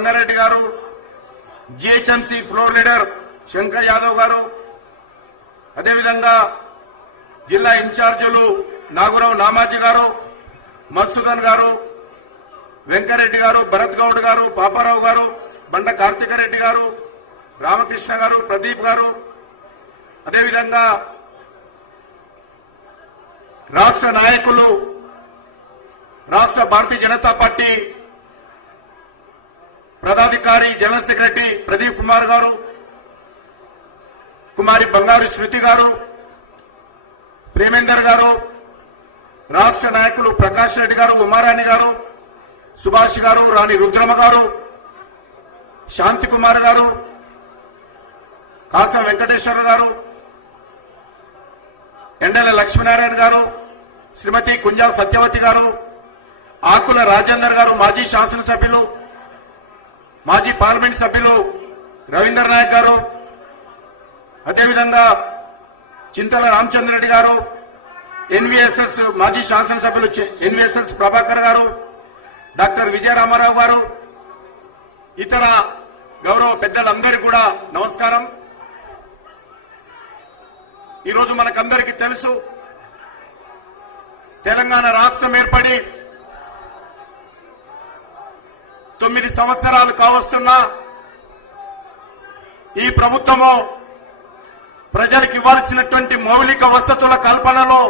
రంగారెడ్డి గారు, GHMC floor leader Shankar Yadav గారు, అదేవిధంగా జిల్లా ఇన్ఛార్జీలు నాగురావు నామాజీ గారు, మధుసూదన్ గారు, వెంకరెడ్డి గారు, భరత్ గౌడ్ గారు, పాపారావు గారు, బండ కార్తికరెడ్డి గారు, రామకృష్ణ గారు, ప్రదీప్ గారు, అదేవిధంగా రాష్ట్ర నాయకులు, రాష్ట్ర భారతీయ జనతా పార్టీ ప్రధానాధికారి జనరల్ సెక్రటరీ ప్రదీప్ కుమార్ గారు, కుమారి బంగారు శృతి గారు, ప్రేమేందర్ గారు, రాష్ట్ర నాయకులు ప్రకాష్ రెడ్డి గారు, ఉమారాణి గారు, సుభాష్ గారు, రాణి రుద్రమ గారు, శాంతి కుమార్ గారు, కాసం వెంకటేశ్వర గారు, ఎండల లక్ష్మీనారాయణ గారు, శ్రీమతి కుంజా సత్యవతి గారు, ఆకుల రాజేందర్ గారు, మాజీ శాసనసభ్యులు, మాజీ పార్లమెంట్ సభ్యులు రవీందర్ నాయక్ గారు, అదేవిధంగా చింతల రామచంద్రరెడ్డి గారు, ఎన్వీఎస్ఎస్ మాజీ శాసనసభ్యులు ఎన్వీఎస్ఎస్ ప్రభాకర్ గారు, డాక్టర్ విజయరామారావు గారు, ఇతర గౌరవ పెద్దలందరికీ కూడా నమస్కారం. ఈరోజు మనకందరికీ తెలుసు, తెలంగాణ రాష్ట్రం ఏర్పడి 9 సంవత్సరాలు కావస్తున్నా ఈ ప్రభుత్వము ప్రజలకు ఇవ్వాల్సినటువంటి మౌలిక వసతుల కల్పనలో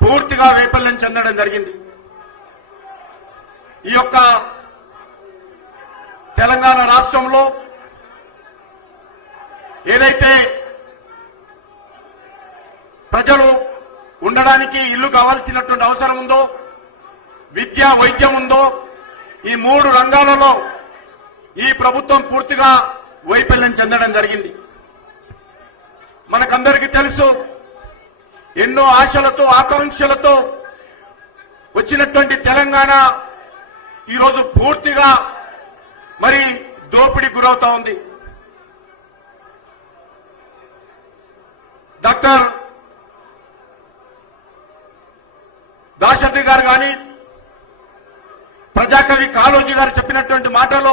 పూర్తిగా వైఫల్యం చెందడం జరిగింది. ఈ యొక్క తెలంగాణ రాష్ట్రంలో ఏదైతే ప్రజలు ఉండడానికి ఇల్లు కావాల్సినటువంటి అవసరం ఉందో, విద్య, వైద్యం ఉందో, ఈ 3 రంగాలలో ఈ ప్రభుత్వం పూర్తిగా వైఫల్యం చెందడం జరిగింది. మనకందరికీ తెలుసు, ఎన్నో ఆశలతో, ఆకాంక్షలతో వచ్చినటువంటి తెలంగాణ ఈరోజు పూర్తిగా మరి దోపిడీ గురవుతా ఉంది. డాక్టర్ దాశరథి గారు కానీ, ప్రజాకవి కాళోజీ గారు చెప్పినటువంటి మాటలు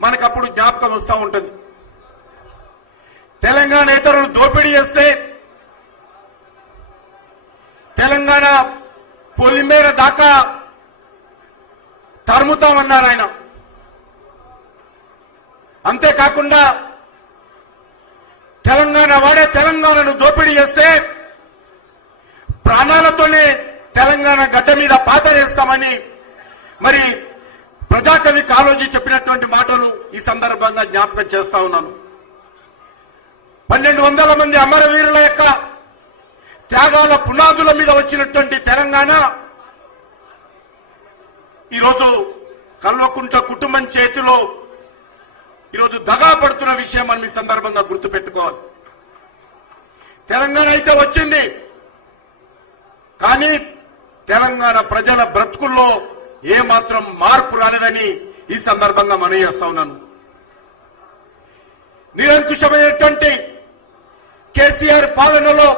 మనకప్పుడు జ్ఞాపకం వస్తూ ఉంటుంది. తెలంగాణ ఇతరులు దోపిడీ చేస్తే తెలంగాణ పొలిమేర దాకా తరుముతామన్నారు ఆయన. అంతేకాకుండా తెలంగాణ వాడే తెలంగాణను దోపిడీ చేస్తే ప్రాణాలతోనే తెలంగాణ గడ్డ మీద పాత వేస్తామని మరి ప్రజాకవి కాళోజీ చెప్పినటువంటి మాటలు ఈ సందర్భంగా జ్ఞాపకం చేస్తా ఉన్నాను. 1200 మంది అమరవీరుల యొక్క త్యాగాల పునాదుల మీద వచ్చినటువంటి తెలంగాణ ఈరోజు కల్వకుంట్ల కుటుంబం చేతిలో ఈరోజు దగా పడుతున్న విషయం అని ఈ సందర్భంగా గుర్తుపెట్టుకోవాలి. తెలంగాణ అయితే వచ్చింది, కానీ తెలంగాణ ప్రజల బ్రతుకుల్లో ఏమాత్రం మార్పు రాలేదని ఈ సందర్భంగా మనవి చేస్తా ఉన్నాను. నిరంకుశమైనటువంటి కేసీఆర్ పాలనలో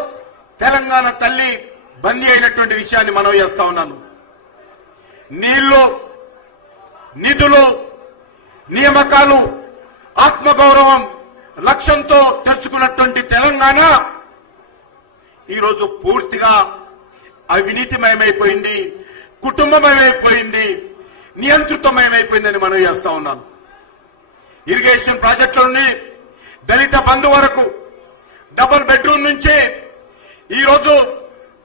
తెలంగాణ తల్లి బందీ అయినటువంటి విషయాన్ని మనవి చేస్తా ఉన్నాను. నీళ్లు, నిధులు, నియామకాలు, ఆత్మగౌరవం లక్ష్యంతో తెరుచుకున్నటువంటి తెలంగాణ ఈరోజు పూర్తిగా అవినీతిమయమైపోయింది, కుటుంబమయమైపోయింది, నియంత్రితమయమైపోయిందని మనం చేస్తా ఉన్నాను. ఇరిగేషన్ ప్రాజెక్టుల నుండి దళిత బంధు వరకు, డబుల్ బెడ్రూమ్ నుంచి ఈరోజు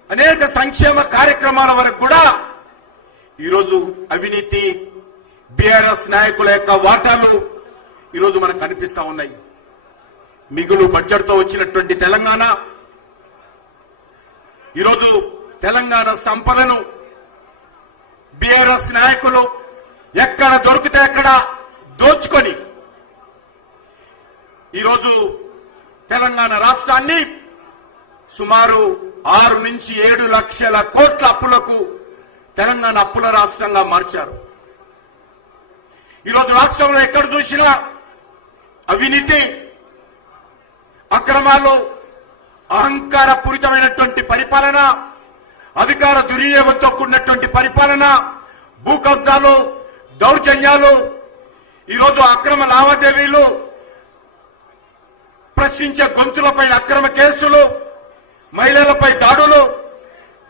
అనేక సంక్షేమ కార్యక్రమాల వరకు కూడా ఈరోజు అవినీతి, బీఆర్ఎస్ నాయకుల యొక్క వాటాలు ఈరోజు మనకు కనిపిస్తా ఉన్నాయి. మిగులు బడ్జెట్తో వచ్చినటువంటి తెలంగాణ ఈరోజు తెలంగాణ సంపదను బీఆర్ఎస్ నాయకులు ఎక్కడ దొరికితే అక్కడ దోచుకొని ఈరోజు తెలంగాణ రాష్ట్రాన్ని సుమారు 6 నుంచి 7 లక్షల కోట్ల అప్పులకు తెలంగాణ అప్పుల రాష్ట్రంగా మార్చారు. ఈరోజు రాష్ట్రంలో ఎక్కడ చూసినా అవినీతి, అక్రమాలు, అహంకారపూరితమైనటువంటి పరిపాలన, అధికార దుర్వినియోగంతో కూడినటువంటి పరిపాలన, భూ కబ్జాలు, దౌర్జన్యాలు, ఈరోజు అక్రమ లావాదేవీలు, ప్రశ్నించే గొంతులపై అక్రమ కేసులు, మహిళలపై దాడులు,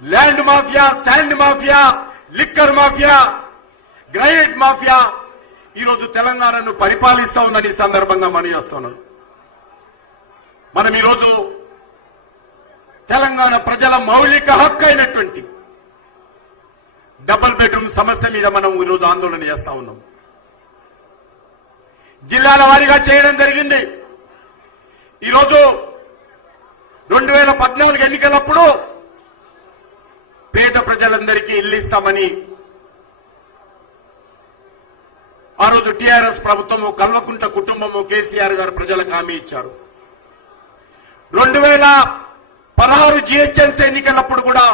land mafia, sand mafia, liquor mafia, granite mafia ఈరోజు తెలంగాణను పరిపాలిస్తా ఉందని ఈ సందర్భంగా మనవి చేస్తున్నాను. మనం ఈరోజు తెలంగాణ ప్రజల మౌలిక హక్కు అయినటువంటి డబుల్ బెడ్రూమ్ సమస్య మీద మనం ఈరోజు ఆందోళన చేస్తా ఉన్నాం. జిల్లాల వారీగా చేయడం జరిగింది. ఈరోజు 2014 ఎన్నికలప్పుడు పేద ప్రజలందరికీ ఇల్లు ఇస్తామని ఆ రోజు టీఆర్ఎస్ ప్రభుత్వము, కల్వకుంట్ల కుటుంబము, కేసీఆర్ గారు ప్రజలకు హామీ ఇచ్చారు. 2016 జీహెచ్ఎంసీ ఎన్నికలప్పుడు కూడా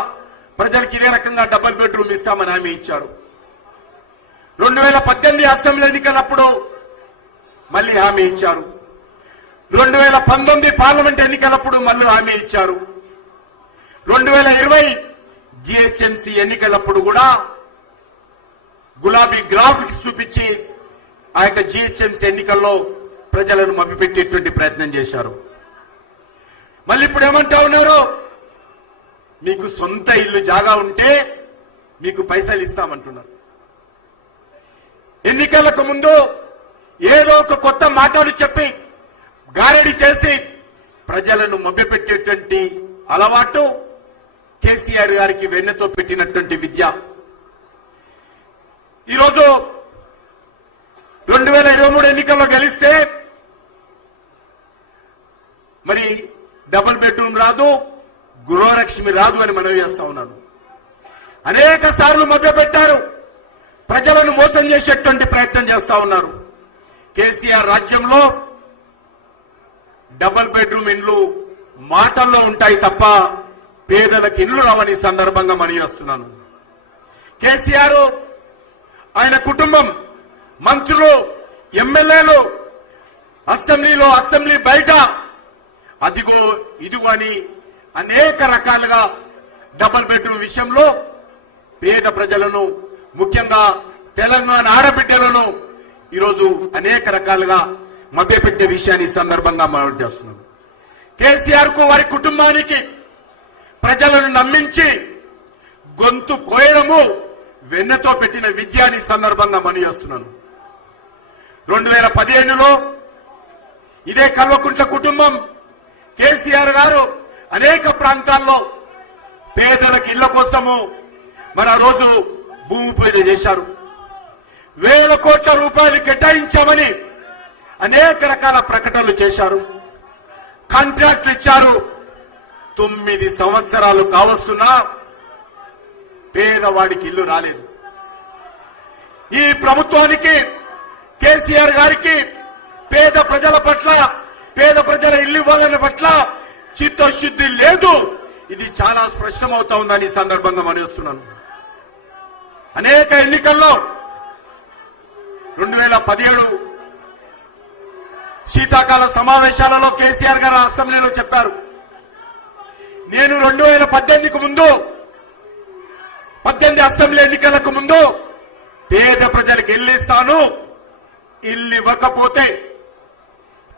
ప్రజలకు ఇదే రకంగా డబుల్ బెడ్రూమ్ ఇస్తామని హామీ ఇచ్చారు. 2018 అసెంబ్లీ ఎన్నికలప్పుడు మళ్లీ హామీ ఇచ్చారు. 2019 పార్లమెంట్ ఎన్నికలప్పుడు మళ్లీ హామీ ఇచ్చారు. 2020 జీహెచ్ఎంసీ ఎన్నికలప్పుడు కూడా గులాబీ గ్రాఫిక్స్ చూపించి ఆ యొక్క జీహెచ్ఎంసీ ఎన్నికల్లో ప్రజలను మభ్యపెట్టేటువంటి ప్రయత్నం చేశారు. మళ్ళీ ఇప్పుడు ఏమంటా ఉన్నారు? మీకు సొంత ఇల్లు జాగా ఉంటే మీకు పైసలు ఇస్తామంటున్నారు. ఎన్నికలకు ముందు ఏదో ఒక కొత్త మాటలు చెప్పి గారడి చేసి ప్రజలను మభ్యపెట్టేటువంటి అలవాటు కేసీఆర్ గారికి వెన్నెతో పెట్టినటువంటి విద్య. ఈరోజు 2023 ఎన్నికల్లో గెలిస్తే మరి డబుల్ బెడ్రూమ్ రాదు, గృహలక్ష్మి రాదు అని మనవి చేస్తా ఉన్నాను. అనేక సార్లు మభ్యపెట్టారు, ప్రజలను మోసం చేసేటువంటి ప్రయత్నం చేస్తా ఉన్నారు. కేసీఆర్ రాజ్యంలో డబుల్ బెడ్రూమ్ ఇండ్లు మాటల్లో ఉంటాయి తప్ప పేదలకు ఇండ్లు రావని సందర్భంగా మనవి చేస్తున్నాను. కేసీఆర్, ఆయన కుటుంబం, మంత్రులు, ఎమ్మెల్యేలు అసెంబ్లీలో, అసెంబ్లీ బయట అదిగో ఇదిగో అని అనేక రకాలుగా డబుల్ బెడ్రూమ్ విషయంలో పేద ప్రజలను, ముఖ్యంగా తెలంగాణ ఆడబిడ్డలను ఈరోజు అనేక రకాలుగా మభ్యపెట్టే విషయాన్ని ఈ సందర్భంగా మనం చేస్తున్నాం. కేసీఆర్ కు, వారి కుటుంబానికి ప్రజలను నమ్మించి గొంతు కోయడము వెన్నతో పెట్టిన విద్యాన్ని సందర్భంగా మనం చేస్తున్నాను. 2015లో ఇదే కల్వకుంట్ల కుటుంబం, కేసీఆర్ గారు అనేక ప్రాంతాల్లో పేదలకు ఇళ్ల కోసము మన రోజు భూమి పూజ చేశారు. 1000 కోట్ల రూపాయలు కేటాయించామని అనేక రకాల ప్రకటనలు చేశారు. కాంట్రాక్టులు ఇచ్చారు. 9 సంవత్సరాలు కావస్తున్నా పేదవాడికి ఇల్లు రాలేదు. ఈ ప్రభుత్వానికి, కేసీఆర్ గారికి పేద ప్రజల పట్ల, పేద ప్రజల ఇల్లు ఇవ్వాలనే పట్ల చిత్తశుద్ధి లేదు. ఇది చాలా స్పష్టమవుతా ఉందని ఈ సందర్భంగా మనవిస్తున్నాను. అనేక ఎన్నికల్లో 2017 శీతాకాల సమావేశాలలో కేసీఆర్ గారు అసెంబ్లీలో చెప్పారు, నేను 2018కు ముందు, 18 అసెంబ్లీ ఎన్నికలకు ముందు పేద ప్రజలకు ఇల్లు ఇస్తాను, ఇల్లు ఇవ్వకపోతే,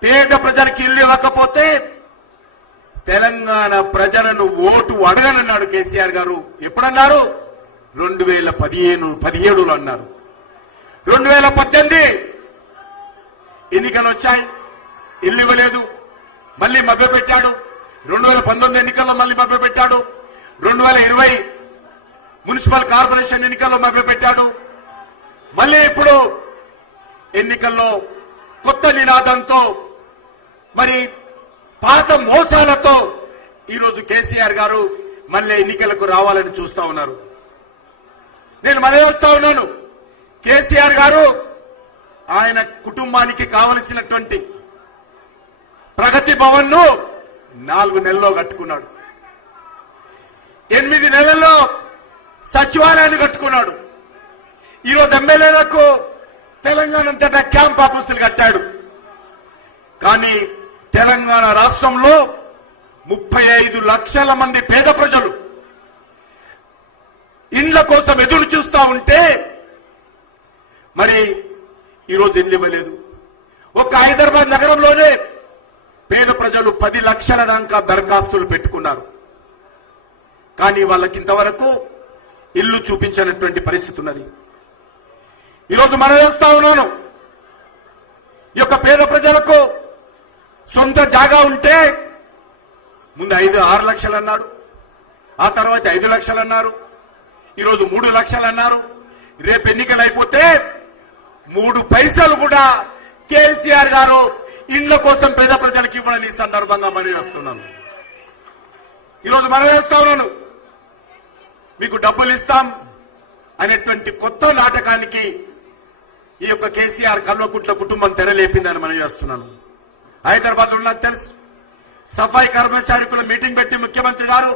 పేద ప్రజలకు ఇల్లు ఇవ్వకపోతే తెలంగాణ ప్రజలను ఓటు అడగనన్నాడు కేసీఆర్ గారు. ఎప్పుడన్నారు? 2017లో అన్నారు. 2018 ఎన్నికలు వచ్చాయి, ఇల్లు ఇవ్వలేదు, మళ్లీ మభ్యపెట్టాడు. 2019 ఎన్నికల్లో మళ్లీ మభ్యపెట్టాడు. 2020 మున్సిపల్ కార్పొరేషన్ ఎన్నికల్లో మభ్యపెట్టాడు. మళ్లీ ఇప్పుడు ఎన్నికల్లో కొత్త నినాదంతో, మరి పాత మోసాలతో ఈరోజు కేసీఆర్ గారు మళ్లీ ఎన్నికలకు రావాలని చూస్తా ఉన్నారు. నేను మనవి వస్తా ఉన్నాను, కేసీఆర్ గారు ఆయన కుటుంబానికి కావలసినటువంటి ప్రగతి భవన్ ను 4 నెలల్లో కట్టుకున్నాడు. 8 నెలల్లో సచివాలయాన్ని కట్టుకున్నాడు. ఈరోజు ఎమ్మెల్యేలకు తెలంగాణ అంతటా క్యాంప్ ఆఫీసులు కట్టాడు. కానీ తెలంగాణ రాష్ట్రంలో 35 లక్షల మంది పేద ప్రజలు ఇండ్ల కోసం ఎదురు చూస్తా ఉంటే మరి ఈరోజు ఇల్లు ఇవ్వలేదు. ఒక్క హైదరాబాద్ నగరంలోనే పేద ప్రజలు 10 లక్షల దాకా దరఖాస్తులు పెట్టుకున్నారు. కానీ వాళ్ళకి ఇంతవరకు ఇల్లు చూపించినటువంటి పరిస్థితి ఉన్నది. ఈరోజు మనం చేస్తా ఉన్నాను, ఈ యొక్క పేద ప్రజలకు సొంత జాగా ఉంటే ముందు 5-6 లక్షలు అన్నాడు, ఆ తర్వాత 5 లక్షలు అన్నారు, ఈరోజు 3 లక్షలు అన్నారు. రేపు ఎన్నికలు అయిపోతే 3 పైసలు కూడా కేసీఆర్ గారు ఇండ్ల కోసం పేద ప్రజలకు ఇవ్వాలని ఈ సందర్భంగా మనవి చేస్తున్నాను. ఈరోజు మనవి చేస్తా ఉన్నాను, మీకు డబ్బులు ఇస్తాం అనేటువంటి కొత్త నాటకానికి ఈ యొక్క కేసీఆర్ కల్వకుట్ల కుటుంబం తెరలేపిందని మనం చేస్తున్నాను. హైదరాబాద్ ఉన్నది తెలుసు, సఫాయి కర్మచారికుల మీటింగ్ పెట్టి ముఖ్యమంత్రి గారు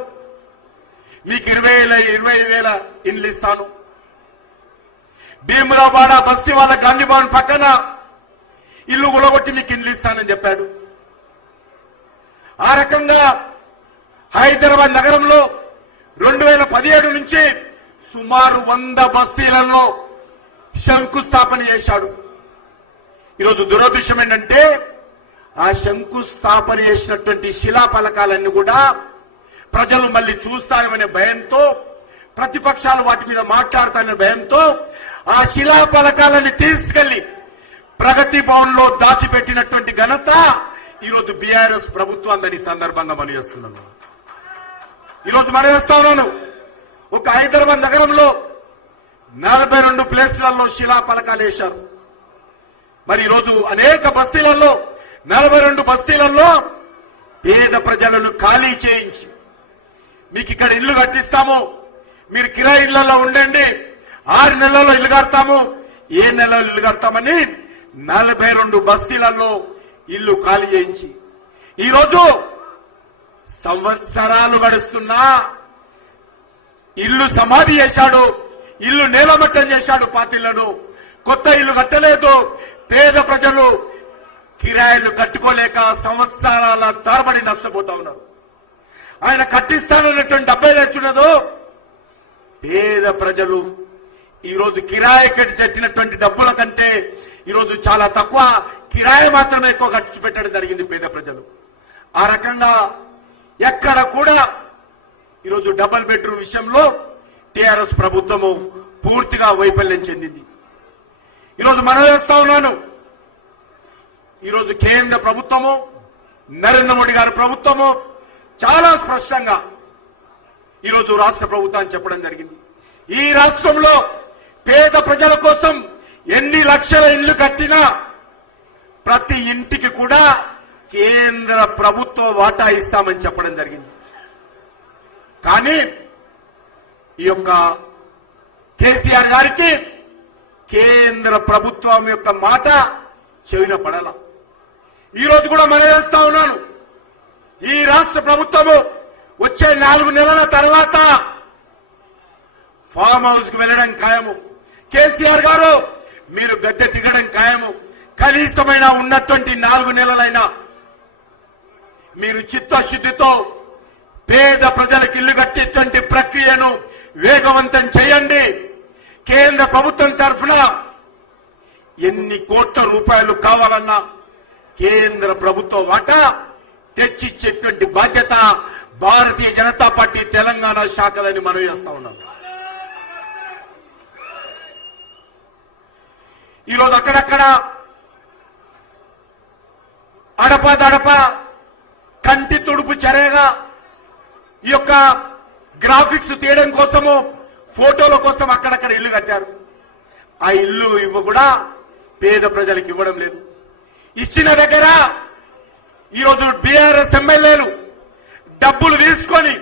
మీకు 20,000 ఇండ్లు ఇస్తాను, భీమరాబాడ బస్తీ వాళ్ళ గాంధీ భవన్ పక్కన ఇల్లు గులగొట్టి మీకు ఇండ్లు ఇస్తానని చెప్పాడు. ఆ రకంగా హైదరాబాద్ నగరంలో 2017 నుంచి సుమారు 100 బస్తీలలో శంకుస్థాపన చేశాడు. ఈరోజు దురదృష్టం ఏంటంటే ఆ శంకుస్థాపన చేసినటువంటి శిలాఫలకాలన్నీ కూడా ప్రజలు మళ్ళీ చూస్తారనే భయంతో, ప్రతిపక్షాలు వాటి మీద మాట్లాడతారనే భయంతో ఆ శిలాఫలకాలని తీసుకెళ్లి ప్రగతి భవన్ లో దాచిపెట్టినటువంటి ఘనత ఈరోజు బీఆర్ఎస్ ప్రభుత్వాన్ని సందర్భంగా మనం చేస్తున్నాను. ఈరోజు మనం చేస్తా ఉన్నాను, ఒక హైదరాబాద్ నగరంలో 42 ప్లేస్లలో శిలాఫలకాలు వేశారు. మరి ఈరోజు అనేక బస్తీలలో 42 బస్తీలలో పేద ప్రజలను ఖాళీ చేయించి మీకు ఇక్కడ ఇల్లు కట్టిస్తాము, మీరు కిరాయి ఇళ్లలో ఉండండి, 6 నెలల్లో ఇల్లు కడతాము, 7 నెలల్లో ఇల్లు కడతామని 42 బస్తీలలో ఇల్లు ఖాళీ చేయించి ఈరోజు సంవత్సరాలు గడుస్తున్నా ఇల్లు సమాధి చేశాడు, ఇల్లు నేలమట్టం చేశాడు, పార్టీలను కొత్త ఇల్లు కట్టలేదు. పేద ప్రజలు కిరాయిలు కట్టుకోలేక సంవత్సరాల తరబడి నష్టపోతా ఉన్నారు. ఆయన కట్టిస్తానన్నటువంటి డబ్బే తెచ్చున్నదో పేద ప్రజలు ఈరోజు కిరాయి కట్టి చెట్టినటువంటి డబ్బుల కంటే ఈరోజు చాలా తక్కువ కిరాయి మాత్రమే ఎక్కువ ఖర్చు పెట్టడం జరిగింది పేద ప్రజలు. ఆ రకంగా ఎక్కడ కూడా ఈరోజు డబుల్ బెడ్రూమ్ విషయంలో టీఆర్ఎస్ ప్రభుత్వము పూర్తిగా వైఫల్యం చెందింది. ఈరోజు మనం చేస్తా ఉన్నాను, ఈరోజు కేంద్ర ప్రభుత్వము నరేంద్ర మోడీ గారి ప్రభుత్వము చాలా స్పష్టంగా ఈరోజు రాష్ట్ర ప్రభుత్వాన్ని చెప్పడం జరిగింది. ఈ రాష్ట్రంలో పేద ప్రజల కోసం ఎన్ని లక్షల ఇళ్లు కట్టినా ప్రతి ఇంటికి కూడా కేంద్ర ప్రభుత్వ వాటా ఇస్తామని చెప్పడం జరిగింది. కానీ ఈ యొక్క కేసీఆర్ గారికి కేంద్ర ప్రభుత్వం యొక్క మాట చెవిన పడాల. ఈరోజు కూడా మనం చేస్తా ఉన్నాను, ఈ రాష్ట్ర ప్రభుత్వము వచ్చే 4 నెలల తర్వాత ఫామ్ హౌస్ కు వెళ్లడం ఖాయము. కేసీఆర్ గారు మీరు గద్దె దిగడం ఖాయము. కనీసమైన ఉన్నటువంటి 4 నెలలైనా మీరు చిత్తశుద్ధితో పేద ప్రజలకు ఇల్లు కట్టేటువంటి ప్రక్రియను వేగవంతం చేయండి. కేంద్ర ప్రభుత్వం తరఫున ఎన్ని కోట్ల రూపాయలు కావాలన్నా కేంద్ర ప్రభుత్వ వాటా తెచ్చిచ్చేటువంటి బాధ్యత భారతీయ జనతా పార్టీ తెలంగాణ శాఖలని మనం చేస్తా ఉన్నాం. ఈరోజు అక్కడక్కడ అడపదడప కంటి తుడుపు చర్యగా ఈ యొక్క గ్రాఫిక్స్ తీయడం కోసము, ఫోటోల కోసం అక్కడక్కడ ఇల్లు కట్టారు. ఆ ఇల్లు కూడా పేద ప్రజలకు ఇవ్వడం లేదు. ఇచ్చిన దగ్గర ఈరోజు బీఆర్ఎస్ ఎమ్మెల్యేలు డబ్బులు తీసుకొని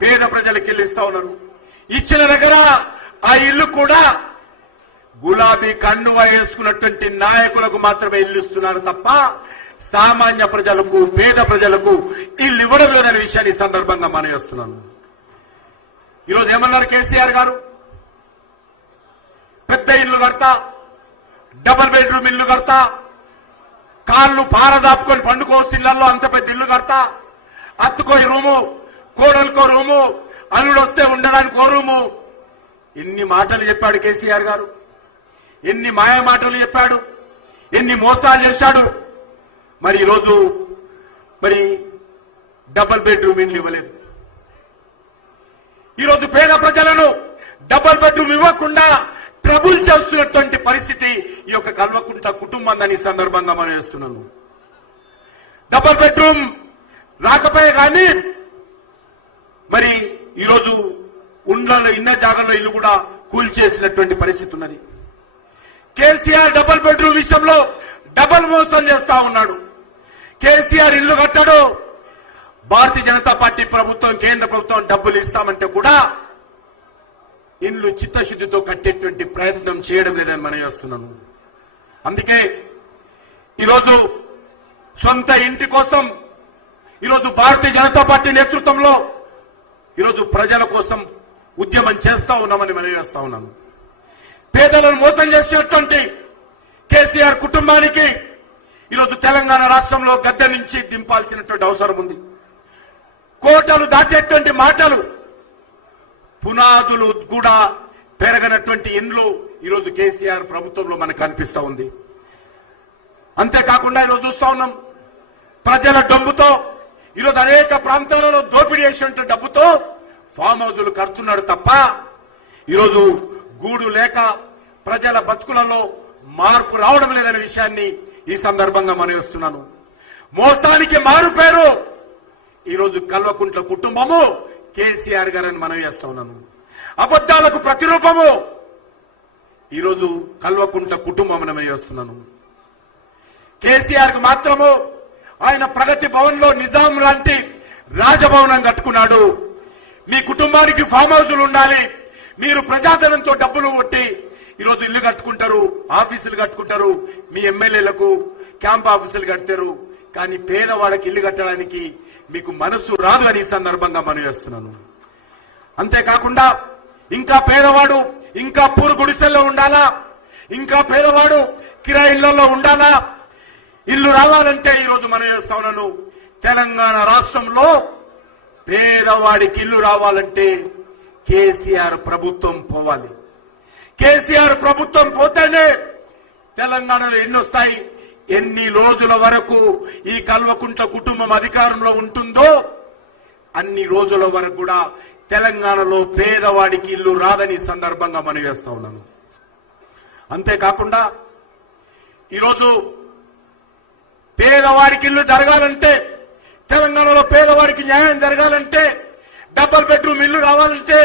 పేద ప్రజలకు ఇల్లు ఇస్తా ఉన్నారు. ఇచ్చిన దగ్గర ఆ ఇల్లు కూడా గులాబీ కండువా వేసుకున్నటువంటి నాయకులకు మాత్రమే ఇల్లు ఇస్తున్నారు తప్ప సామాన్య ప్రజలకు, పేద ప్రజలకు ఇల్లు ఇవ్వడం లేదనే విషయాన్ని ఈ సందర్భంగా మనం చేస్తున్నాను. ఈరోజు ఏమన్నారు కేసీఆర్ గారు, పెద్ద ఇల్లు కడతా, డబుల్ బెడ్రూమ్ ఇల్లు కడతా, కాళ్ళు పారదాపుకొని పండుకోవచ్చు ఇళ్లలో అంత పెద్ద ఇల్లు కడతా, అత్తుకో రూము, కోడలుకో రూము, అల్లుడు వస్తే ఉండడానికి ఓ రూము, ఇన్ని మాటలు చెప్పాడు కేసీఆర్ గారు. ఎన్ని మాయమాటలు చెప్పాడు, ఎన్ని మోసాలు చేశాడు. మరి ఈరోజు మరి డబుల్ బెడ్రూమ్ ఇల్లు ఇవ్వలేదు. ఈరోజు పేద ప్రజలను డబుల్ బెడ్రూమ్ ఇవ్వకుండా ట్రబుల్ చేస్తున్నటువంటి పరిస్థితి ఈ యొక్క కల్వకుంట కుటుంబం దాని సందర్భంగా మనం చేస్తున్నాను. డబుల్ బెడ్రూమ్ రాకపోయే కానీ మరి ఈరోజు ఇన్న జాగాలో ఇల్లు కూడా కూల్చేసినటువంటి పరిస్థితి ఉన్నది. కేసీఆర్ డబుల్ బెడ్రూమ్ విషయంలో డబుల్ మోసం చేస్తా ఉన్నాడు. కేసీఆర్ ఇల్లు కట్టాడు, భారతీయ జనతా పార్టీ ప్రభుత్వం కేంద్ర ప్రభుత్వం డబ్బులు ఇస్తామంటే కూడా ఇల్లు చిత్తశుద్ధితో కట్టేటువంటి ప్రయత్నం చేయడం లేదని మనం చేస్తున్నాను. అందుకే ఈరోజు సొంత ఇంటి కోసం ఈరోజు భారతీయ జనతా పార్టీ నేతృత్వంలో ఈరోజు ప్రజల కోసం ఉద్యమం చేస్తా ఉన్నామని మనం చేస్తా ఉన్నాను. పేదలను మోసం చేసేటువంటి కేసీఆర్ కుటుంబానికి ఈరోజు తెలంగాణ రాష్ట్రంలో గద్దె నుంచి దింపాల్సినటువంటి అవసరం ఉంది. కోటలు దాటేటువంటి మాటలు, పునాదులు కూడా పెరగనటువంటి ఇండ్లు ఈరోజు కేసీఆర్ ప్రభుత్వంలో మనకు కనిపిస్తా ఉంది. అంతేకాకుండా ఈరోజు చూస్తా ఉన్నాం, ప్రజల డబ్బుతో ఈరోజు అనేక ప్రాంతాలలో దోపిడీ చేసినటువంటి డబ్బుతో ఫామ్ హౌజులు కడుతున్నాడు తప్ప ఈరోజు గూడు లేక ప్రజల బతుకులలో మార్పు రావడం లేదనే విషయాన్ని ఈ సందర్భంగా మనవిస్తున్నాను. మోసానికి మారు పేరు ఈరోజు కల్వకుంట్ల కుటుంబము కేసీఆర్ గారని మనం చేస్తా ఉన్నాను. అబద్దాలకు ప్రతిరూపము ఈరోజు కల్వకుంట్ల కుటుంబం మనం చేస్తున్నాను. కేసీఆర్ కు మాత్రము ఆయన ప్రగతి భవన్ లో నిజాం లాంటి రాజభవనం కట్టుకున్నాడు. మీ కుటుంబానికి ఫామ్ హౌజులు ఉండాలి, మీరు ప్రజాధనంతో డబ్బులు కొట్టి ఈరోజు ఇల్లు కట్టుకుంటారు, ఆఫీసులు కట్టుకుంటారు, మీ ఎమ్మెల్యేలకు క్యాంప్ ఆఫీసులు కడతారు. కానీ పేదవాళ్ళకి ఇల్లు కట్టడానికి మీకు మనస్సు రాదు అని ఈ సందర్భంగా మనం చేస్తున్నాను. అంతేకాకుండా ఇంకా పేదవాడు ఇంకా పూరు గుడిసెల్లో ఉండాలా, ఇంకా పేదవాడు కిరాయి ఇళ్లలో ఉండాలా, ఇల్లు రావాలంటే ఈరోజు మనం చేస్తా ఉన్నాను. తెలంగాణ రాష్ట్రంలో పేదవాడికి ఇల్లు రావాలంటే కేసీఆర్ ప్రభుత్వం పోవాలి. కేసీఆర్ ప్రభుత్వం పోతేనే తెలంగాణలో ఎన్ని వస్తాయి. ఎన్ని రోజుల వరకు ఈ కల్వకుంట్ల కుటుంబం అధికారంలో ఉంటుందో అన్ని రోజుల వరకు కూడా తెలంగాణలో పేదవాడికి ఇల్లు రాదని సందర్భంగా మనం చేస్తా ఉన్నాను. అంతేకాకుండా ఈరోజు పేదవాడికి ఇల్లు జరగాలంటే, తెలంగాణలో పేదవాడికి న్యాయం జరగాలంటే, డబుల్ బెడ్రూమ్ ఇల్లు రావాలంటే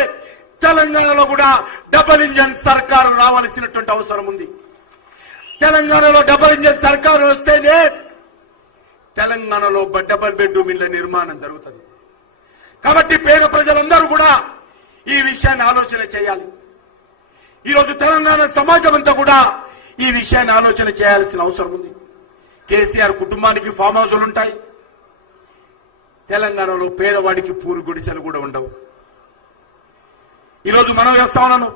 తెలంగాణలో కూడా డబుల్ ఇంజన్ సర్కారు రావాల్సినటువంటి అవసరం ఉంది. తెలంగాణలో డబుల్ ఇంజన్ సర్కారు వస్తేనే తెలంగాణలో డబుల్ బెడ్రూమ్ ఇళ్ల నిర్మాణం జరుగుతుంది. కాబట్టి పేద ప్రజలందరూ కూడా ఈ విషయాన్ని ఆలోచన చేయాలి. ఈరోజు తెలంగాణ సమాజం అంతా కూడా ఈ విషయాన్ని ఆలోచన చేయాల్సిన అవసరం ఉంది. కేసీఆర్ కుటుంబానికి ఫామ్ హౌజులు ఉంటాయి, తెలంగాణలో పేదవాడికి పూరు గుడిసెలు కూడా ఉండవు. ఈరోజు మనం చేస్తా ఉన్నాను,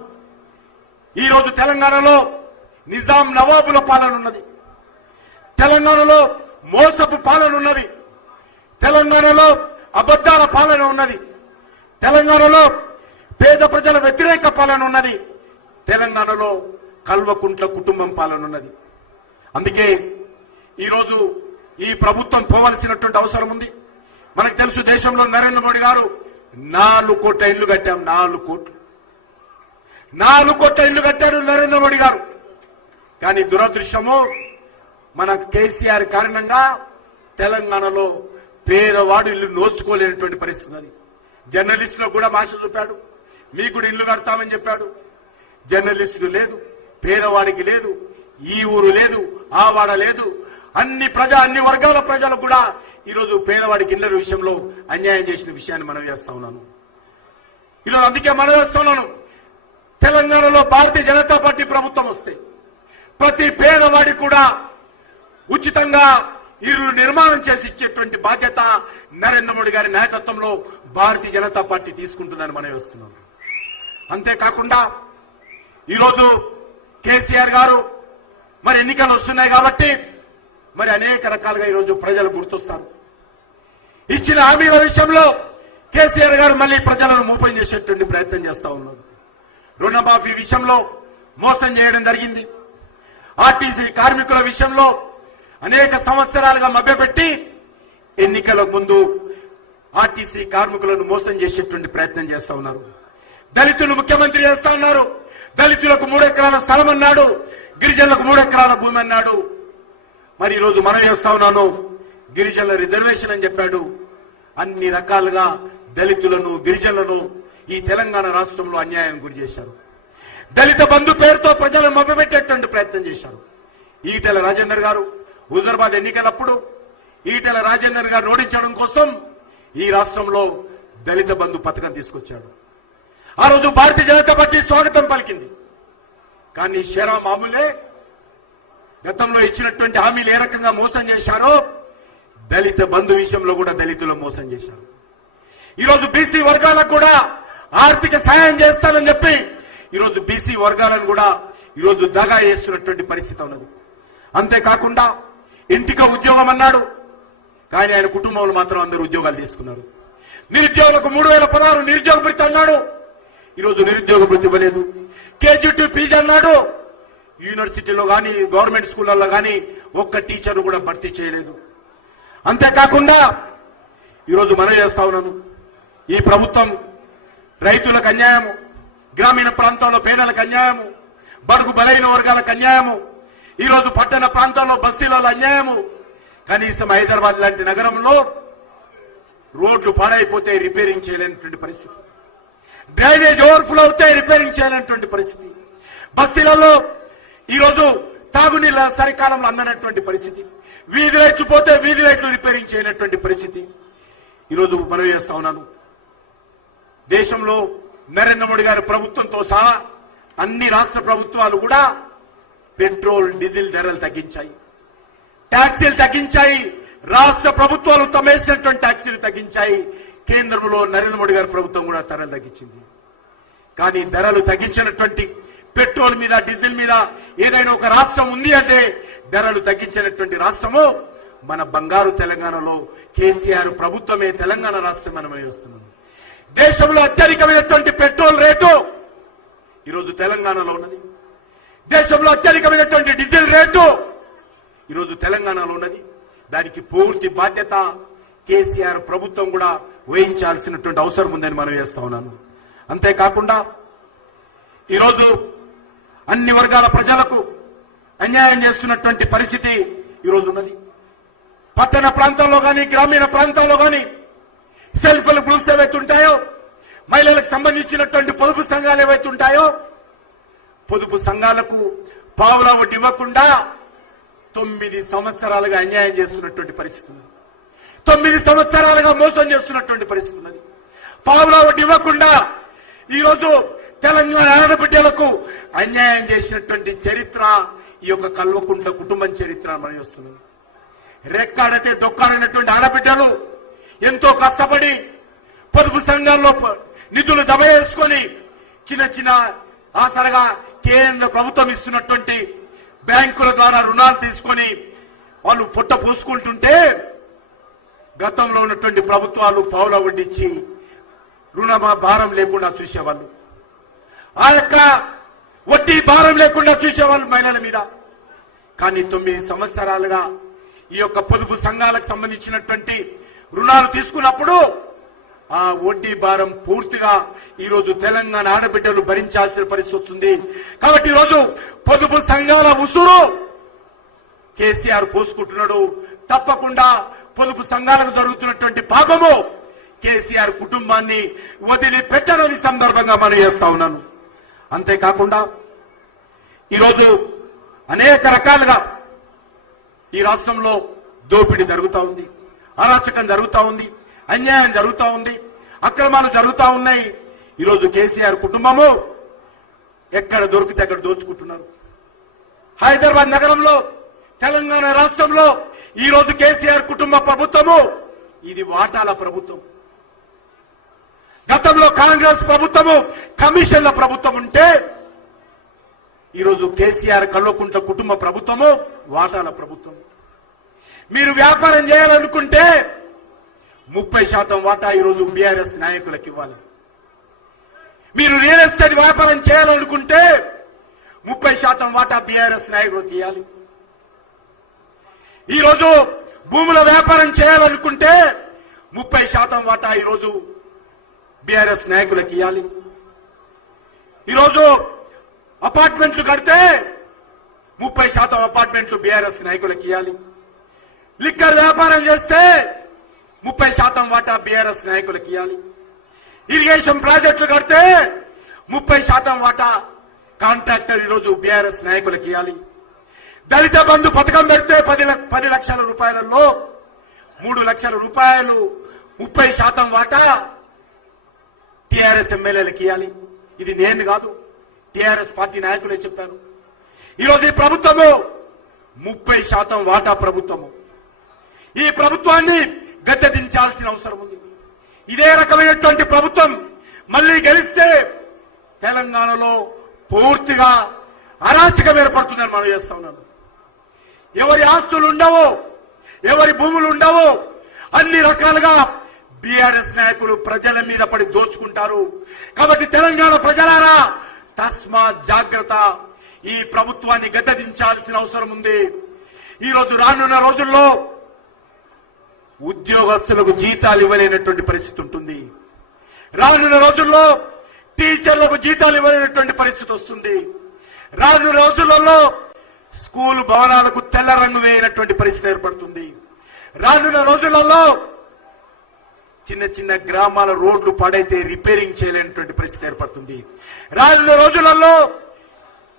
ఈరోజు తెలంగాణలో నిజాం నవాబుల పాలన ఉన్నది, తెలంగాణలో మోసపు పాలన ఉన్నది, తెలంగాణలో అబద్దాల పాలన ఉన్నది, తెలంగాణలో పేద ప్రజల వ్యతిరేక పాలన ఉన్నది, తెలంగాణలో కల్వకుంట్ల కుటుంబం పాలన ఉన్నది. అందుకే ఈరోజు ఈ ప్రభుత్వం పోవలసినటువంటి అవసరం ఉంది. మనకు తెలుసు, దేశంలో నరేంద్ర మోడీ గారు 4 కోట్ల ఇళ్లు కట్టాం. 4 కోట్ల ఇళ్లు కట్టారు నరేంద్ర మోడీ గారు. కానీ దురదృష్టము, మన కేసీఆర్ కారణంగా తెలంగాణలో పేదవాడు ఇల్లు నోచుకోలేనటువంటి పరిస్థితి ఉన్నది. జర్నలిస్టులకు కూడా భాష చూపాడు, మీకు కూడా ఇల్లు కడతామని చెప్పాడు. జర్నలిస్టులు లేదు, పేదవాడికి లేదు, ఈ ఊరు లేదు, ఆ వాడ లేదు. అన్ని వర్గాల ప్రజలకు కూడా ఈరోజు పేదవాడికి ఇళ్ల విషయంలో అన్యాయం చేసిన విషయాన్ని మనం చేస్తా ఉన్నాను. ఈరోజు అందుకే మనం చేస్తా ఉన్నాను, తెలంగాణలో భారతీయ జనతా పార్టీ ప్రభుత్వం వస్తే ప్రతి పేదవాడికి కూడా ఉచితంగా ఇల్లు నిర్మాణం చేసి ఇచ్చేటువంటి బాధ్యత నరేంద్ర మోడీ గారి నాయకత్వంలో భారతీయ జనతా పార్టీ తీసుకుంటుందని మనం చేస్తున్నాం. అంతేకాకుండా ఈరోజు కేసీఆర్ గారు మరి ఎన్నికలు వస్తున్నాయి కాబట్టి మరి అనేక రకాలుగా ఈరోజు ప్రజలు గుర్తొస్తారు. ఇచ్చిన హామీల విషయంలో కేసీఆర్ గారు మళ్లీ ప్రజలను మోసం చేసేటువంటి ప్రయత్నం చేస్తా ఉన్నారు. రుణమాఫీ విషయంలో మోసం చేయడం జరిగింది. ఆర్టీసీ కార్మికుల విషయంలో అనేక సంవత్సరాలుగా మభ్యపెట్టి ఎన్నికల ముందు ఆర్టీసీ కార్మికులను మోసం చేసేటువంటి ప్రయత్నం చేస్తా ఉన్నారు. దళితులు ముఖ్యమంత్రి చేస్తా ఉన్నారు. దళితులకు 3 ఎకరాల స్థలం అన్నాడు, గిరిజనులకు 3 ఎకరాల భూమి అన్నాడు. మరి ఈరోజు మనం చేస్తా ఉన్నాను గిరిజనుల రిజర్వేషన్ అని చెప్పాడు. అన్ని రకాలుగా దళితులను గిరిజనులను ఈ తెలంగాణ రాష్ట్రంలో అన్యాయం గురి చేశారు. దళిత బంధు పేరుతో ప్రజలను మభ్యపెట్టేటువంటి ప్రయత్నం చేశారు. ఈటెల రాజేందర్ గారు హుజూరాబాద్ ఎన్నికలప్పుడు ఈటెల రాజేందర్ గారు ఓడించడం కోసం ఈ రాష్ట్రంలో దళిత బంధు పథకం తీసుకొచ్చాడు. ఆ రోజు భారతీయ జనతా పార్టీ స్వాగతం పలికింది. కానీ షేరా మామూలే గతంలో ఇచ్చినటువంటి హామీలు ఏ రకంగా మోసం చేశారో దళిత బంధు విషయంలో కూడా దళితులను మోసం చేశారు. ఈరోజు బీసీ వర్గాలకు కూడా ఆర్థిక సాయం చేస్తానని చెప్పి ఈరోజు బీసీ వర్గాలను కూడా ఈరోజు దగా చేస్తున్నటువంటి పరిస్థితి ఉన్నది. అంతేకాకుండా ఇంటికి ఉద్యోగం అన్నాడు. కానీ ఆయన కుటుంబంలో మాత్రం అందరూ ఉద్యోగాలు తీసుకున్నారు. నిరుద్యోగులకు 3016 నిరుద్యోగ భృతి అన్నాడు. ఈరోజు నిరుద్యోగ భృతి ఇవ్వలేదు. కేజీ పీజీ అన్నాడు. యూనివర్సిటీలో కానీ గవర్నమెంట్ స్కూళ్లలో కానీ ఒక్క టీచర్ కూడా భర్తీ చేయలేదు. అంతేకాకుండా ఈరోజు మనం చేస్తా ఉన్నాను ఈ ప్రభుత్వం రైతులకు అన్యాయము, గ్రామీణ ప్రాంతంలో పేదలకు అన్యాయము, బడుగు బలైన వర్గాలకు అన్యాయము, ఈరోజు పట్టణ ప్రాంతాల్లో బస్తీలలో అన్యాయము. కనీసం హైదరాబాద్ లాంటి నగరంలో రోడ్లు పాడైపోతే రిపేరింగ్ చేయలేనటువంటి పరిస్థితి, డ్రైనేజ్ ఓవర్ఫ్లో అవుతే రిపేరింగ్ చేయలేనటువంటి పరిస్థితి, బస్తీలలో ఈరోజు తాగునీళ్ళ సరికాలంలో అందనటువంటి పరిస్థితి, వీధి లైట్లు పోతే వీధి లైట్లు రిపేరింగ్ చేయనటువంటి పరిస్థితి ఈరోజు మనవి చేస్తా ఉన్నాను. దేశంలో నరేంద్ర మోడీ గారి ప్రభుత్వంతో సహా అన్ని రాష్ట్ర ప్రభుత్వాలు కూడా పెట్రోల్ డీజిల్ ధరలు తగ్గించాయి, ట్యాక్సీలు తగ్గించాయి. రాష్ట్ర ప్రభుత్వాలు తమేసినటువంటి ట్యాక్సీలు తగ్గించాయి. కేంద్రంలో నరేంద్ర మోడీ గారి ప్రభుత్వం కూడా ధరలు తగ్గించింది. కానీ ధరలు తగ్గించినటువంటి పెట్రోల్ మీద డీజిల్ మీద ఏదైనా ఒక రాష్ట్రం ఉంది అంటే ధరలు తగ్గించినటువంటి రాష్ట్రము మన బంగారు తెలంగాణలో కేసీఆర్ ప్రభుత్వమే తెలంగాణ రాష్ట్రం మనం వస్తున్నాం. దేశంలో అత్యధికమైనటువంటి పెట్రోల్ రేటు ఈరోజు తెలంగాణలో ఉన్నది. దేశంలో అత్యధికమైనటువంటి డీజిల్ రేటు ఈరోజు తెలంగాణలో ఉన్నది. దానికి పూర్తి బాధ్యత కేసీఆర్ ప్రభుత్వం కూడా వహించాల్సినటువంటి అవసరం ఉందని మనం చేస్తా ఉన్నాను. అంతేకాకుండా ఈరోజు అన్ని వర్గాల ప్రజలకు అన్యాయం చేస్తున్నటువంటి పరిస్థితి ఈరోజు ఉన్నది. పట్టణ ప్రాంతాల్లో కానీ గ్రామీణ ప్రాంతాల్లో కానీ సెల్ఫ్ హెల్ప్ గ్రూప్స్ ఏవైతే ఉంటాయో, మహిళలకు సంబంధించినటువంటి పొదుపు సంఘాలు ఏవైతే ఉంటాయో, పొదుపు సంఘాలకు పావులా వడ్డీ ఇవ్వకుండా 9 సంవత్సరాలుగా అన్యాయం చేస్తున్నటువంటి పరిస్థితి ఉంది. 9 సంవత్సరాలుగా మోసం చేస్తున్నటువంటి పరిస్థితి ఉన్నది. పావులా వడ్డీ ఇవ్వకుండా ఈరోజు తెలంగాణ ఆడబిడ్డలకు అన్యాయం చేసినటువంటి చరిత్ర ఈ యొక్క కల్వకుంట్ల కుటుంబం చరిత్ర మనం వస్తున్నాం. రెక్కాడితే డొక్కాడైనటువంటి ఆడబిడ్డలు ఎంతో కష్టపడి పొదుపు సంఘాల్లో నిధులు జమ చేసుకొని చిన్న చిన్న ఆసరగా కేంద్ర ప్రభుత్వం ఇస్తున్నటువంటి బ్యాంకుల ద్వారా రుణాలు తీసుకొని వాళ్ళు పొట్ట పూసుకుంటుంటే గతంలో ఉన్నటువంటి ప్రభుత్వాలు పావులా వడ్డిచ్చి రుణ భారం లేకుండా చూసేవాళ్ళు. ఆ యొక్క వడ్డీ భారం లేకుండా చూసేవాళ్ళు మహిళల మీద. కానీ 9 సంవత్సరాలుగా ఈ యొక్క పొదుపు సంఘాలకు సంబంధించినటువంటి రుణాలు తీసుకున్నప్పుడు ఆ వడ్డీ భారం పూర్తిగా ఈరోజు తెలంగాణ ఆడబిడ్డలు భరించాల్సిన పరిస్థితి వస్తుంది. కాబట్టి ఈరోజు పొదుపు సంఘాల ఉసురు కేసీఆర్ పోసుకుంటున్నాడు. తప్పకుండా పొదుపు సంఘాలకు జరుగుతున్నటువంటి పాపము కేసీఆర్ కుటుంబాన్ని వదిలిపెట్టడని సందర్భంగా మనం చేస్తా ఉన్నాను. అంతేకాకుండా ఈరోజు అనేక రకాలుగా ఈ రాష్ట్రంలో దోపిడీ జరుగుతూ ఉంది, అరాచకం జరుగుతూ ఉంది, అన్యాయం జరుగుతూ ఉంది, అక్రమాలు జరుగుతూ ఉన్నాయి. ఈరోజు కేసీఆర్ కుటుంబము ఎక్కడ దొరికితే అక్కడ దోచుకుంటున్నారు. హైదరాబాద్ నగరంలో తెలంగాణ రాష్ట్రంలో ఈరోజు కేసీఆర్ కుటుంబ ప్రభుత్వము ఇది వాటాల ప్రభుత్వం. గతంలో కాంగ్రెస్ ప్రభుత్వము కమిషన్ల ప్రభుత్వం ఉంటే ఈరోజు కేసీఆర్ కల్వకుంట్ల కుటుంబ ప్రభుత్వము వాటాల ప్రభుత్వం. మీరు వ్యాపారం చేయాలనుకుంటే 30% వాటా ఈరోజు బీఆర్ఎస్ నాయకులకు ఇవ్వాలి. మీరు రియల్ ఎస్టేట్ వ్యాపారం చేయాలనుకుంటే 30% వాటా బీఆర్ఎస్ నాయకులు తీయాలి. ఈరోజు భూముల వ్యాపారం చేయాలనుకుంటే 30% వాటా ఈరోజు బీఆర్ఎస్ నాయకులకు ఇవ్వాలి. ఈరోజు అపార్ట్మెంట్లు కడితే 30% అపార్ట్మెంట్లు బీఆర్ఎస్ నాయకులకు ఇవ్వాలి. లిక్కర్ వ్యాపారం చేస్తే 30% వాటా బీఆర్ఎస్ నాయకులకు ఇవ్వాలి. ఇరిగేషన్ ప్రాజెక్టులు కడితే 30% వాటా కాంట్రాక్టర్ ఈరోజు బీఆర్ఎస్ నాయకులకు ఇవ్వాలి. దళిత బంధు పథకం పెడితే 10 లక్షల రూపాయలలో 3 లక్షల రూపాయలు 30% వాటా టీఆర్ఎస్ ఎమ్మెల్యేలకు ఇవ్వాలి. ఇది నేను కాదు, టీఆర్ఎస్ పార్టీ నాయకులే చెప్పారు. ఈరోజు ఈ ప్రభుత్వము 30% వాటా ప్రభుత్వము. ఈ ప్రభుత్వాన్ని గద్దె దించాల్సిన అవసరం ఉంది. ఇదే రకమైనటువంటి ప్రభుత్వం మళ్లీ గెలిస్తే తెలంగాణలో పూర్తిగా అరాచకం ఏర్పడుతుందని మనం చేస్తా ఉన్నాను. ఎవరి ఆస్తులు ఉండవో, ఎవరి భూములు ఉండవో అన్ని రకాలుగా బీఆర్ఎస్ నాయకులు ప్రజల మీద పడి దోచుకుంటారు. కాబట్టి తెలంగాణ ప్రజలారా తస్మాత్ జాగ్రత్త. ఈ ప్రభుత్వాన్ని గద్దెదించాల్సిన అవసరం ఉంది. ఈరోజు రానున్న రోజుల్లో ఉద్యోగస్తులకు జీతాలు ఇవ్వలేనటువంటి పరిస్థితి ఉంటుంది. రానున్న రోజుల్లో టీచర్లకు జీతాలు ఇవ్వలేనటువంటి పరిస్థితి వస్తుంది. రానున్న రోజులలో స్కూలు భవనాలకు తెల్ల రంగు వేయనటువంటి పరిస్థితి ఏర్పడుతుంది. రానున్న రోజులలో చిన్న చిన్న గ్రామాల రోడ్లు పాడైతే రిపేరింగ్ చేయలేనటువంటి పరిస్థితి ఏర్పడుతుంది. రానున్న రోజులలో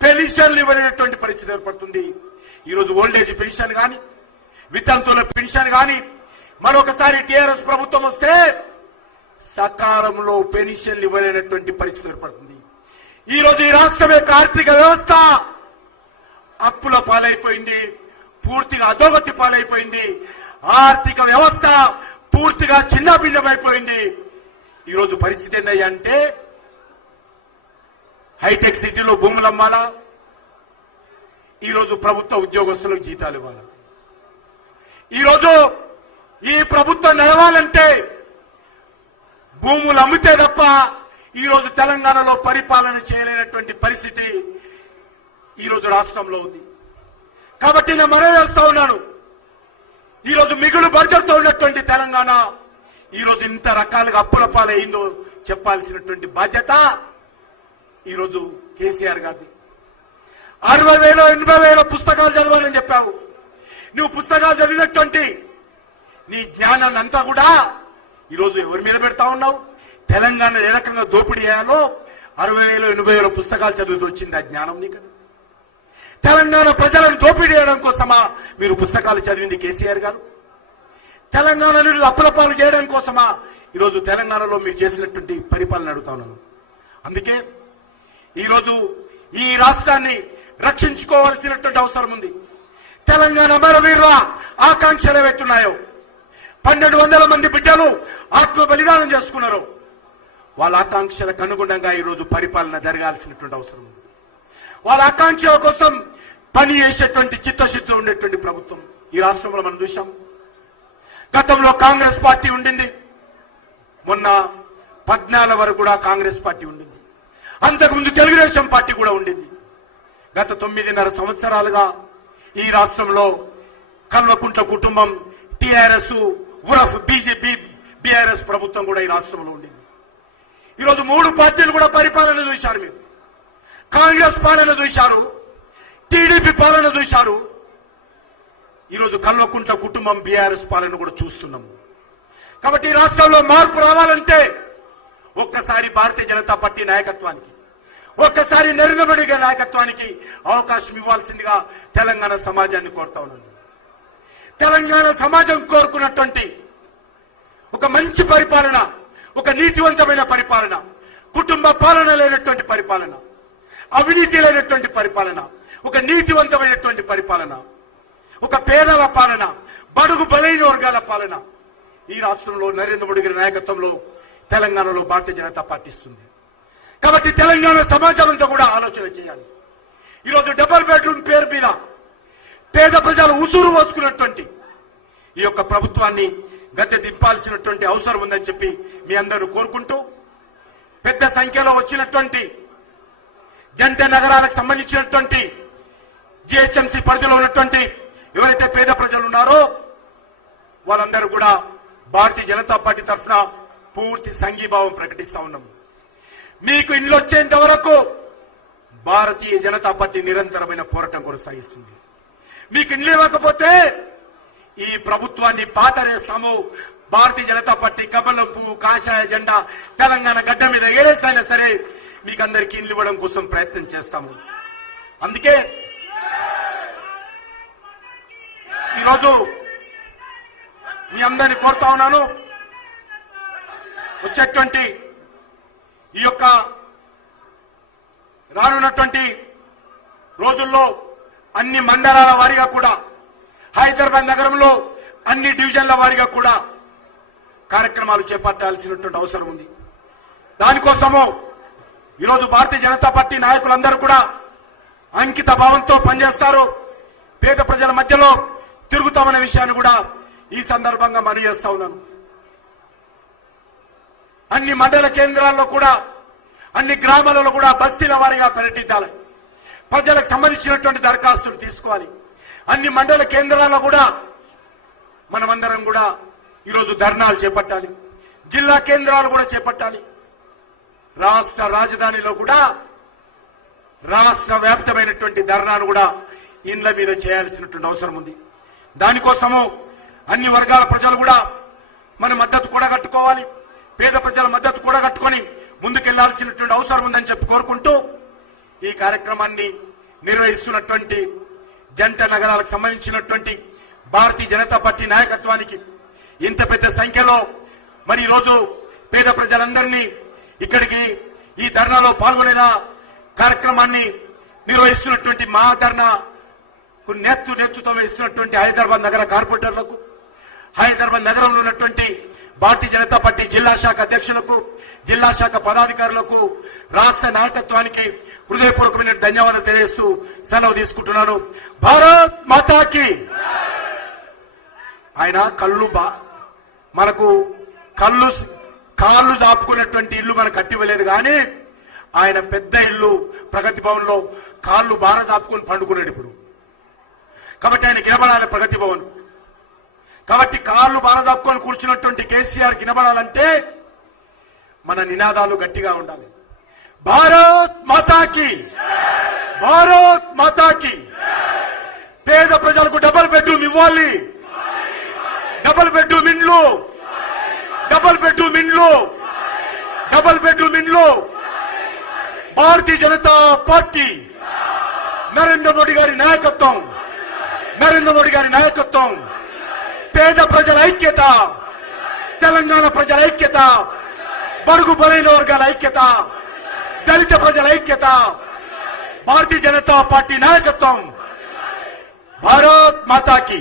పెన్షన్లు ఇవ్వలేనటువంటి పరిస్థితి ఏర్పడుతుంది. ఈరోజు ఓల్డేజ్ పెన్షన్ కానీ, వితంతువుల పెన్షన్ కానీ మరొకసారి టీఆర్ఎస్ ప్రభుత్వం వస్తే సకాలంలో పెన్షన్లు ఇవ్వలేనటువంటి పరిస్థితి ఏర్పడుతుంది. ఈరోజు ఈ రాష్ట్రం యొక్క ఆర్థిక వ్యవస్థ అప్పుల పాలైపోయింది, పూర్తిగా అధోగతి పాలైపోయింది. ఆర్థిక వ్యవస్థ పూర్తిగా చిన్నభిన్నమైపోయింది. ఈరోజు పరిస్థితి ఏంటయ్యా అంటే హైటెక్ సిటీలో భూములు అమ్మాలా, ఈరోజు ప్రభుత్వ ఉద్యోగస్తులకు జీతాలు ఇవ్వాలా. ఈరోజు ఈ ప్రభుత్వం నడవాలంటే భూములు అమ్మితే తప్ప ఈరోజు తెలంగాణలో పరిపాలన చేయలేనటువంటి పరిస్థితి ఈరోజు రాష్ట్రంలో ఉంది. కాబట్టి నేను మనవి చేస్తా ఉన్నాను, ఈరోజు మిగులు బడ్జెట్తో ఉన్నటువంటి తెలంగాణ ఈరోజు ఇంత రకాలుగా అప్పుల పాలైందో చెప్పాల్సినటువంటి బాధ్యత ఈరోజు కేసీఆర్ గారిది. 60,000 80,000 పుస్తకాలు చదవాలని చెప్పావు. నువ్వు పుస్తకాలు చదివినటువంటి నీ జ్ఞానాన్ని అంతా కూడా ఈరోజు ఎవరి మీద పెడతా ఉన్నావు? తెలంగాణ ఏ రకంగా దోపిడీ చేయాలో 60,000 80,000 పుస్తకాలు చదివితే వచ్చింది ఆ జ్ఞానం నీకు. తెలంగాణ ప్రజలను దోపిడీ చేయడం కోసమా మీరు పుస్తకాలు చదివింది కేసీఆర్ గారు? తెలంగాణను అప్పులపాలు చేయడం కోసమా ఈరోజు తెలంగాణలో మీరు చేసినటువంటి పరిపాలన అడుగుతా ఉన్నాను. అందుకే ఈరోజు ఈ రాష్ట్రాన్ని రక్షించుకోవాల్సినటువంటి అవసరం ఉంది. తెలంగాణ అమరవీరుల ఆకాంక్షలు ఏవైతున్నాయో 1200 మంది బిడ్డలు ఆత్మ బలిదానం చేసుకున్నారు. వాళ్ళ ఆకాంక్షలకు అనుగుణంగా ఈరోజు పరిపాలన జరగాల్సినటువంటి అవసరం ఉంది. వాళ్ళ ఆకాంక్షల కోసం పని చేసేటువంటి చిత్తశుద్ధి ఉండేటువంటి ప్రభుత్వం ఈ రాష్ట్రంలో మనం చూశాం. గతంలో కాంగ్రెస్ పార్టీ ఉండింది, మొన్న 14 వరకు కూడా కాంగ్రెస్ పార్టీ ఉండింది. అంతకుముందు తెలుగుదేశం పార్టీ కూడా ఉండింది. గత 9.5 సంవత్సరాలుగా ఈ రాష్ట్రంలో కల్వకుంట్ల కుటుంబం, టీఆర్ఎస్ ఉరఫ్ బీజేపీ బీఆర్ఎస్ ప్రభుత్వం కూడా ఈ రాష్ట్రంలో ఉండింది. ఈరోజు 3 పార్టీలు కూడా పరిపాలన చూశారు. మీరు కాంగ్రెస్ పాలన చూశారు, టీడీపీ పాలన చూశారు. ఈరోజు కల్వకుంట్ల కుటుంబం బీఆర్ఎస్ పాలన కూడా చూస్తున్నాము. కాబట్టి ఈ రాష్ట్రంలో మార్పు రావాలంటే ఒక్కసారి భారతీయ జనతా పార్టీ నాయకత్వానికి, ఒక్కసారి నరేంద్ర నాయకత్వానికి అవకాశం ఇవ్వాల్సిందిగా తెలంగాణ సమాజాన్ని కోరుతా ఉన్నాను. తెలంగాణ సమాజం కోరుకున్నటువంటి ఒక మంచి పరిపాలన, ఒక నీతివంతమైన పరిపాలన, కుటుంబ పాలన లేనటువంటి పరిపాలన, అవినీతి లేనటువంటి పరిపాలన, ఒక నీతివంతమైనటువంటి పరిపాలన, ఒక పేదల పాలన, బడుగు బలైన వర్గాల పాలన ఈ రాష్ట్రంలో నరేంద్ర మోడీ గారి నాయకత్వంలో తెలంగాణలో భారతీయ జనతా పార్టీ ఇస్తుంది. కాబట్టి తెలంగాణ సమాజం అంతా కూడా ఆలోచన చేయాలి. ఈరోజు డబుల్ బెడ్రూమ్ పేరు మీద పేద ప్రజలు ఉసురు పోసుకున్నటువంటి ఈ యొక్క ప్రభుత్వాన్ని గద్దె దింపాల్సినటువంటి అవసరం ఉందని చెప్పి మీ అందరూ కోరుకుంటూ, పెద్ద సంఖ్యలో వచ్చినటువంటి జంట నగరాలకు సంబంధించినటువంటి జిహెచ్ఎంసీ పరిధిలో ఉన్నటువంటి ఎవరైతే పేద ప్రజలు ఉన్నారో వాళ్ళందరూ కూడా భారతీయ జనతా పార్టీ తరఫున పూర్తి సంఘీభావం ప్రకటిస్తా ఉన్నాము. మీకు ఇల్లు వచ్చేంత వరకు భారతీయ జనతా పార్టీ నిరంతరమైన పోరాటం కొనసాగిస్తుంది. మీకు ఇల్లు ఇవ్వకపోతే ఈ ప్రభుత్వాన్ని పాతరేస్తాము. భారతీయ జనతా పార్టీ కమలం పువ్వు కాషాయ జెండా తెలంగాణ గడ్డ మీద ఏదైనా సరే మీకు అందరికీ ఇల్లు ఇవ్వడం కోసం ప్రయత్నం చేస్తాము. అందుకే ఈరోజు మీ అందరినీ కోరుతా ఉన్నాను, వచ్చేటువంటి ఈ యొక్క రానున్నటువంటి రోజుల్లో అన్ని మండలాల వారీగా కూడా హైదరాబాద్ నగరంలో అన్ని డివిజన్ల వారీగా కూడా కార్యక్రమాలు చేపట్టాల్సినటువంటి అవసరం ఉంది. దానికోసము ఈరోజు భారతీయ జనతా పార్టీ నాయకులందరూ కూడా అంకిత భావంతో పనిచేస్తారు. పేద ప్రజల మధ్యలో తిరుగుతామనే విషయాన్ని కూడా ఈ సందర్భంగా మనవి చేస్తా ఉన్నాను. అన్ని మండల కేంద్రాల్లో కూడా అన్ని గ్రామాలలో కూడా బస్తీల వారీగా పర్యటించాలి. ప్రజలకు సంబంధించినటువంటి దరఖాస్తులు తీసుకోవాలి. అన్ని మండల కేంద్రాల్లో కూడా మనమందరం కూడా ఈరోజు ధర్నాలు చేపట్టాలి. జిల్లా కేంద్రాలు కూడా చేపట్టాలి. రాష్ట్ర రాజధానిలో కూడా రాష్ట్ర వ్యాప్తమైనటువంటి ధర్నాను కూడా ఇండ్ల మీద చేయాల్సినటువంటి అవసరం ఉంది. దానికోసము అన్ని వర్గాల ప్రజలు కూడా మన మద్దతు కూడగట్టుకోవాలి. పేద ప్రజల మద్దతు కూడగట్టుకొని ముందుకెళ్లాల్సినటువంటి అవసరం ఉందని చెప్పి కోరుకుంటూ ఈ కార్యక్రమాన్ని నిర్వహిస్తున్నటువంటి జంట నగరాలకు సంబంధించినటువంటి భారతీయ జనతా పార్టీ నాయకత్వానికి ఇంత పెద్ద సంఖ్యలో మరి ఈరోజు పేద ప్రజలందరినీ ఇక్కడికి ఈ ధర్నాలో పాల్గొనేన కార్యక్రమాన్ని నిర్వహిస్తున్నటువంటి మా ధర్నాకు నేతృత్వం ఇస్తున్నటువంటి హైదరాబాద్ నగర కార్పొరేటర్లకు, హైదరాబాద్ నగరంలో ఉన్నటువంటి భారతీయ జనతా పార్టీ జిల్లా శాఖ అధ్యక్షులకు, జిల్లా శాఖ పదాధికారులకు, రాష్ట్ర నాయకత్వానికి హృదయపూర్వకమైన ధన్యవాదాలు తెలియజేస్తూ సెలవు తీసుకుంటున్నాను. భారత్ మాతాకి. ఆయన మనకు కాళ్ళు దాపుకున్నటువంటి ఇల్లు మనకు కట్టివ్వలేదు, కానీ ఆయన పెద్ద ఇల్లు ప్రగతి భవన్ లో కాళ్ళు బాగా దాపుకొని పండుకున్నాడు ఇప్పుడు. కాబట్టి ఆయన గినబడాలి ప్రగతి భవన్. కాబట్టి కాళ్ళు బాగా దాపుకొని కూర్చున్నటువంటి కేసీఆర్ గినబడాలంటే మన నినాదాలు గట్టిగా ఉండాలి. భారత్ మాతాకి, భారత్ మాతాకి. పేద ప్రజలకు డబుల్ బెడ్రూమ్ ఇవ్వాలి. డబుల్ బెడ్రూమ్ ఇండ్లు, డబుల్ బెడ్రూమ్ ఇండ్లు, డబుల్ బెడ్రూమ్ ఇండ్లు. భారతీయ జనతా పార్టీ నరేంద్ర మోడీ గారి నాయకత్వం, నరేంద్ర మోడీ గారి నాయకత్వం, పేద ప్రజల ఐక్యత, తెలంగాణ ప్రజల ఐక్యత, బడుగు బలైన వర్గాల ఐక్యత, దళిత ప్రజల ఐక్యత, భారతీయ జనతా పార్టీ నాయకత్వం. భారత్ మాతాకి.